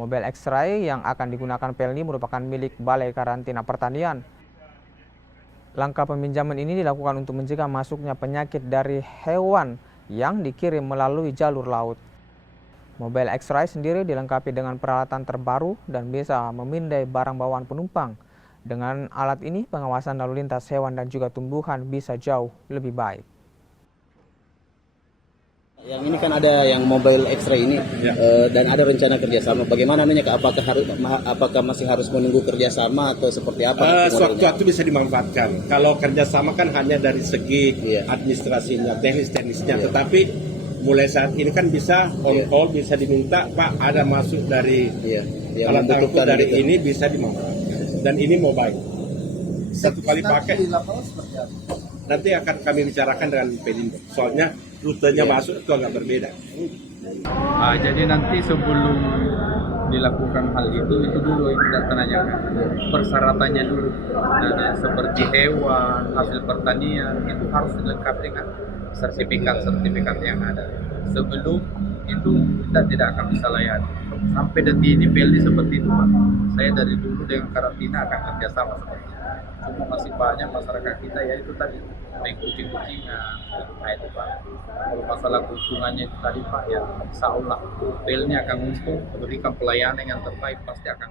Mobil X-Ray yang akan digunakan Pelni merupakan milik Balai Karantina Pertanian. Langkah peminjaman ini dilakukan untuk mencegah masuknya penyakit dari hewan yang dikirim melalui jalur laut. Mobil X-Ray sendiri dilengkapi dengan peralatan terbaru dan bisa memindai barang bawaan penumpang. Dengan alat ini, pengawasan lalu lintas hewan dan juga tumbuhan bisa jauh lebih baik. Yang ini kan ada yang mobile X-Ray ini ya. Dan ada rencana kerjasama. Bagaimana namanya? Apakah masih harus menunggu kerjasama atau seperti apa? Sewaktu-waktu bisa dimanfaatkan. Kalau kerjasama kan hanya dari segi administrasinya, teknisnya. Tetapi mulai saat ini kan bisa on call, bisa diminta Pak ada masuk dari alat angkut dari gitu. Ini bisa dimanfaatkan. Dan ini mobile. Satu kali pakai. Nanti akan kami bicarakan dengan Pelindo. Soalnya rutenya masuk itu agak berbeda. Jadi nanti sebelum dilakukan hal itu dulu yang kita tanyakan persyaratannya dulu. Nah, seperti hewan, hasil pertanian itu harus dilengkapi dengan sertifikat yang ada. Sebelum itu kita tidak akan bisa layani. Sampai detik ini Pelni seperti itu Pak. Saya dari dulu dengan karantina akan kerjasama seperti itu. Cuma masih banyak masyarakat kita ya itu tadi main kucing-kucingan. Nah itu Pak. Kalau masalah keuntungannya itu tadi Pak ya insya Allah Pelni akan untuk memberikan pelayanan yang terbaik pasti akan